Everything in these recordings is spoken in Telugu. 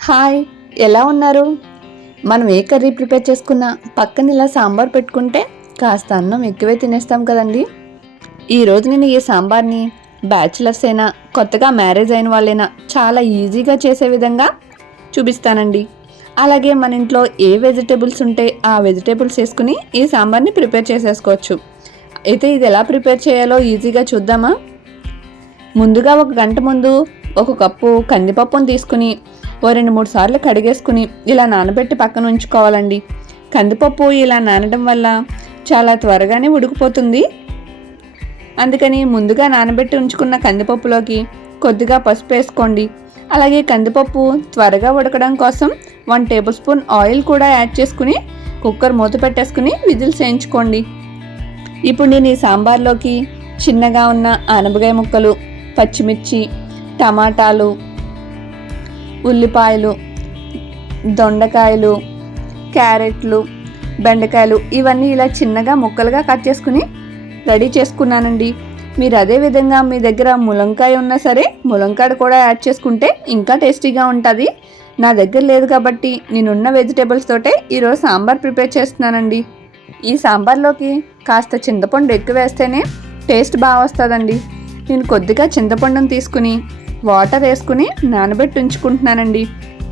హాయ్, ఎలా ఉన్నారు? మనం ఏ కర్రీ ప్రిపేర్ చేసుకున్నా పక్కన ఇలా సాంబార్ పెట్టుకుంటే కాస్త అన్నం ఎక్కువే తినేస్తాం కదండి. ఈరోజు నేను ఈ సాంబార్ని బ్యాచిలర్స్ అయినా కొత్తగా మ్యారేజ్ అయిన వాళ్ళైనా చాలా ఈజీగా చేసే విధంగా చూపిస్తానండి. అలాగే మన ఇంట్లో ఏ వెజిటేబుల్స్ ఉంటే ఆ వెజిటేబుల్స్ వేసుకుని ఈ సాంబార్ని ప్రిపేర్ చేసేసుకోవచ్చు. అయితే ఇది ఎలా ప్రిపేర్ చేయాలో ఈజీగా చూద్దామా? ముందుగా 1 గంట ముందు 1 కప్పు కందిపప్పును తీసుకుని 2-3 సార్లు కడిగేసుకుని ఇలా నానబెట్టి పక్కన ఉంచుకోవాలండి. కందిపప్పు ఇలా నానడం వల్ల చాలా త్వరగానే ఉడికిపోతుంది. అందుకని ముందుగా నానబెట్టి ఉంచుకున్న కందిపప్పులోకి కొద్దిగా పసుపు వేసుకోండి. అలాగే కందిపప్పు త్వరగా ఉడకడం కోసం 1 టేబుల్ స్పూన్ ఆయిల్ కూడా యాడ్ చేసుకుని కుక్కర్ మూత పెట్టేసుకుని విజిల్స్ వేయించుకోండి. ఇప్పుడు నేను ఈ సాంబార్లోకి చిన్నగా ఉన్న ఆనపకాయ ముక్కలు, పచ్చిమిర్చి, టమాటాలు, ఉల్లిపాయలు, దొండకాయలు, క్యారెట్లు, బెండకాయలు ఇవన్నీ ఇలా చిన్నగా ముక్కలుగా కట్ చేసుకుని రెడీ చేసుకున్నానండి. మీరు అదే విధంగా మీ దగ్గర ములంకాయ ఉన్నా సరే ములంకాయ కూడా యాడ్ చేసుకుంటే ఇంకా టేస్టీగా ఉంటుంది. నా దగ్గర లేదు కాబట్టి నేనున్న వెజిటేబుల్స్ తోటే ఈరోజు సాంబార్ ప్రిపేర్ చేస్తున్నానండి. ఈ సాంబార్లోకి కాస్త చింతపండు ఎక్కువ వేస్తేనే టేస్ట్ బాగా వస్తుందండి. నేను కొద్దిగా చింతపండును తీసుకుని వాటర్ వేసుకుని నానబెట్టి ఉంచుకుంటున్నానండి.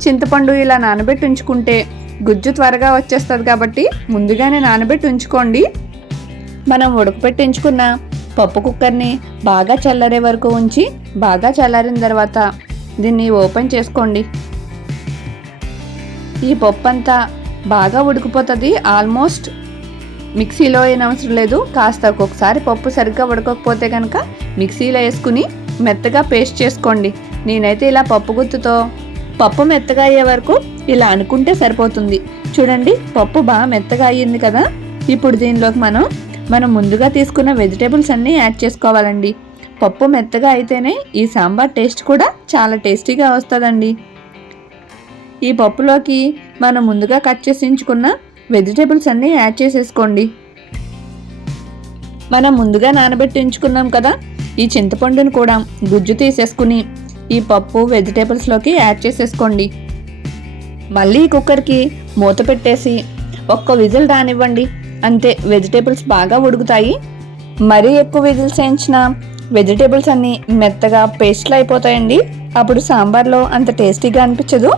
చింతపండు ఇలా నానబెట్టి ఉంచుకుంటే గుజ్జు త్వరగా వచ్చేస్తుంది కాబట్టి ముందుగానే నానబెట్టి ఉంచుకోండి. మనం ఉడకపెట్టి ఉంచుకున్న పప్పు కుక్కర్ని బాగా చల్లారే వరకు ఉంచి బాగా చల్లారిన తర్వాత దీన్ని ఓపెన్ చేసుకోండి. ఈ పప్పు అంతా బాగా ఉడికిపోతుంది. ఆల్మోస్ట్ మిక్సీలో ఏం అవసరం లేదు. కాస్త ఒక్కొక్కసారి పప్పు సరిగ్గా ఉడకకపోతే కనుక మిక్సీలో వేసుకుని మెత్తగా పేస్ట్ చేసుకోండి. నేనైతే ఇలా పప్పు గుత్తుతో పప్పు మెత్తగా అయ్యే వరకు ఇలా అనుకుంటే సరిపోతుంది. చూడండి, పప్పు బాగా మెత్తగా అయ్యింది కదా. ఇప్పుడు దీనిలోకి మనం ముందుగా తీసుకున్న వెజిటేబుల్స్ అన్నీ యాడ్ చేసుకోవాలండి. పప్పు మెత్తగా అయితేనే ఈ సాంబార్ టేస్ట్ కూడా చాలా టేస్టీగా వస్తుందండి. ఈ పప్పులోకి మనం ముందుగా కట్ చేసి ఉంచుకున్న వెజిటేబుల్స్ అన్నీ యాడ్ చేసేసుకోండి. మనం ముందుగా నానబెట్టి ఉంచుకున్నాం కదా, ఈ చింతపండును కూడా గుజ్జు తీసేసుకుని ఈ పప్పు వెజిటేబుల్స్లోకి యాడ్ చేసేసుకోండి. మళ్ళీ కుక్కర్కి మూత పెట్టేసి 1 విజిల్ రానివ్వండి. అంతే, వెజిటేబుల్స్ బాగా ఉడుకుతాయి. మరీ ఎక్కువ విజిల్స్ వేయించిన వెజిటేబుల్స్ అన్నీ మెత్తగా పేస్ట్లు అయిపోతాయండి. అప్పుడు సాంబార్లో అంత టేస్టీగా అనిపించదు,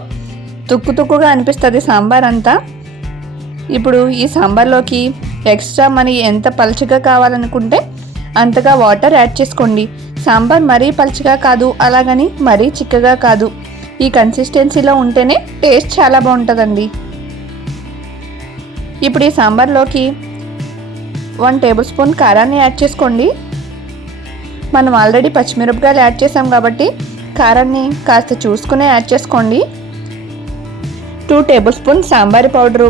తుక్కుగా అనిపిస్తుంది సాంబార్ అంతా. ఇప్పుడు ఈ సాంబార్లోకి ఎక్స్ట్రా మనకి ఎంత పలుచగా కావాలనుకుంటే అంతగా వాటర్ యాడ్ చేసుకోండి. సాంబార్ మరీ పలుచగా కాదు, అలాగని మరీ చిక్కగా కాదు. ఈ కన్సిస్టెన్సీలో ఉంటేనే టేస్ట్ చాలా బాగుంటుందండి. ఇప్పుడు ఈ సాంబార్లోకి 1 టేబుల్ స్పూన్ కారాన్ని యాడ్ చేసుకోండి. మనం ఆల్రెడీ పచ్చిమిరపకాయలు యాడ్ చేసాం కాబట్టి కారాన్ని కాస్త చూసుకునే యాడ్ చేసుకోండి. 2 టేబుల్ స్పూన్ సాంబార్ పౌడరు,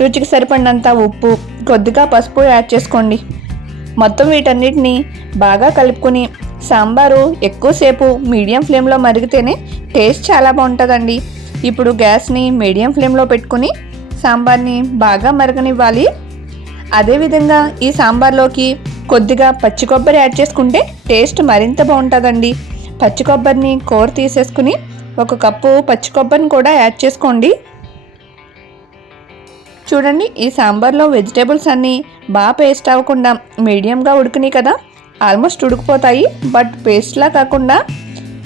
రుచికి సరిపడినంత ఉప్పు, కొద్దిగా పసుపు యాడ్ చేసుకోండి. మొత్తం వీటన్నిటిని బాగా కలుపుకొని సాంబారు ఎక్కువసేపు మీడియం ఫ్లేమ్లో మరిగితేనే టేస్ట్ చాలా బాగుంటుందండి. ఇప్పుడు గ్యాస్ని మీడియం ఫ్లేమ్లో పెట్టుకుని సాంబార్ని బాగా మరగనివ్వాలి. అదేవిధంగా ఈ సాంబార్లోకి కొద్దిగా పచ్చి కొబ్బరి యాడ్ చేసుకుంటే టేస్ట్ మరింత బాగుంటుందండి. పచ్చి కొబ్బరిని కూర తీసేసుకుని 1 కప్పు పచ్చి కొబ్బరిని కూడా యాడ్ చేసుకోండి. చూడండి, ఈ సాంబార్లో వెజిటేబుల్స్ అన్నీ బాగా పేస్ట్ అవ్వకుండా మీడియంగా ఉడికినాయి కదా. ఆల్మోస్ట్ ఉడికిపోతాయి, బట్ పేస్ట్లా కాకుండా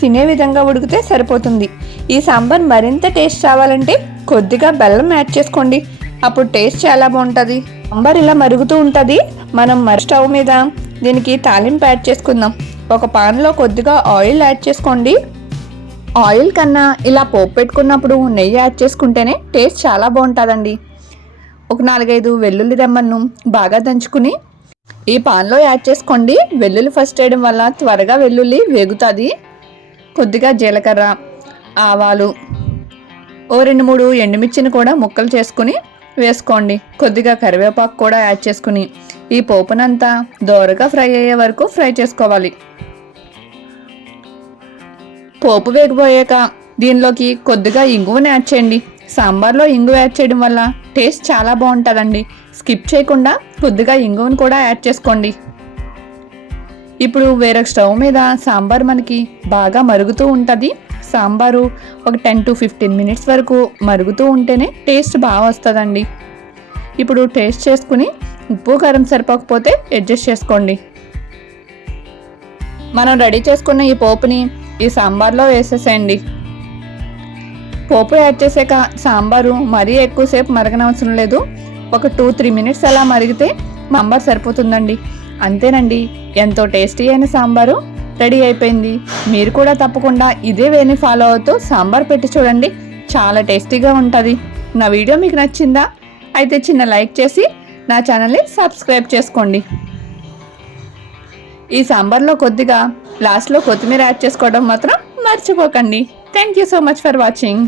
తినే విధంగా ఉడికితే సరిపోతుంది. ఈ సాంబార్ మరింత టేస్ట్ రావాలంటే కొద్దిగా బెల్లం యాడ్ చేసుకోండి. అప్పుడు టేస్ట్ చాలా బాగుంటుంది. సాంబార్ ఇలా మరుగుతూ ఉంటుంది. మనం స్టవ్ మీద దీనికి తాలింపు యాడ్ చేసుకుందాం. ఒక పాన్లో కొద్దిగా ఆయిల్ యాడ్ చేసుకోండి. ఆయిల్ కన్నా ఇలా పోపు పెట్టుకున్నప్పుడు నెయ్యి యాడ్ చేసుకుంటేనే టేస్ట్ చాలా బాగుంటుందండి. ఒక 4-5 వెల్లుల్లి రెమ్మలను బాగా దంచుకుని ఈ పాన్లో యాడ్ చేసుకోండి. వెల్లుల్లి ఫస్ట్ వేయడం వల్ల త్వరగా వెల్లుల్లి వేగుతుంది. కొద్దిగా జీలకర్ర, ఆవాలు, 2-3 ఎండుమిర్చిని కూడా ముక్కలు చేసుకుని వేసుకోండి. కొద్దిగా కరివేపాకు కూడా యాడ్ చేసుకుని ఈ పోపునంతా దోరగా ఫ్రై అయ్యే వరకు ఫ్రై చేసుకోవాలి. పోపు వేగిపోయాక దీనిలోకి కొద్దిగా ఇంగువని యాడ్ చేయండి. సాంబార్లో ఇంగువ యాడ్ చేయడం వల్ల టేస్ట్ చాలా బాగుంటుందండి. స్కిప్ చేయకుండా కొద్దిగా ఇంగువను కూడా యాడ్ చేసుకోండి. ఇప్పుడు వేరొక స్టవ్ మీద సాంబార్ మనకి బాగా మరుగుతూ ఉంటుంది. సాంబారు ఒక 10 to 15 మినిట్స్ వరకు మరుగుతూ ఉంటేనే టేస్ట్ బాగా వస్తుందండి. ఇప్పుడు టేస్ట్ చేసుకుని ఉప్పు కారం సరిపోకపోతే అడ్జస్ట్ చేసుకోండి. మనం రెడీ చేసుకున్న ఈ పోపుని ఈ సాంబార్లో వేసేసేయండి. పోపు యాడ్ చేసాక సాంబారు మరీ ఎక్కువసేపు మరగనవసరం లేదు. ఒక 2-3 మినిట్స్ అలా మరిగితే సాంబార్ సరిపోతుందండి. అంతేనండి, ఎంతో టేస్టీ అయిన సాంబారు రెడీ అయిపోయింది. మీరు కూడా తప్పకుండా ఇదే వేని ఫాలో అవుతూ సాంబార్ పెట్టి చూడండి, చాలా టేస్టీగా ఉంటుంది. నా వీడియో మీకు నచ్చిందా? అయితే చిన్న లైక్ చేసి నా ఛానల్ని సబ్స్క్రైబ్ చేసుకోండి. ఈ సాంబార్లో కొద్దిగా లాస్ట్లో కొత్తిమీర యాడ్ చేసుకోవడం మాత్రం మర్చిపోకండి. Thank you so much for watching.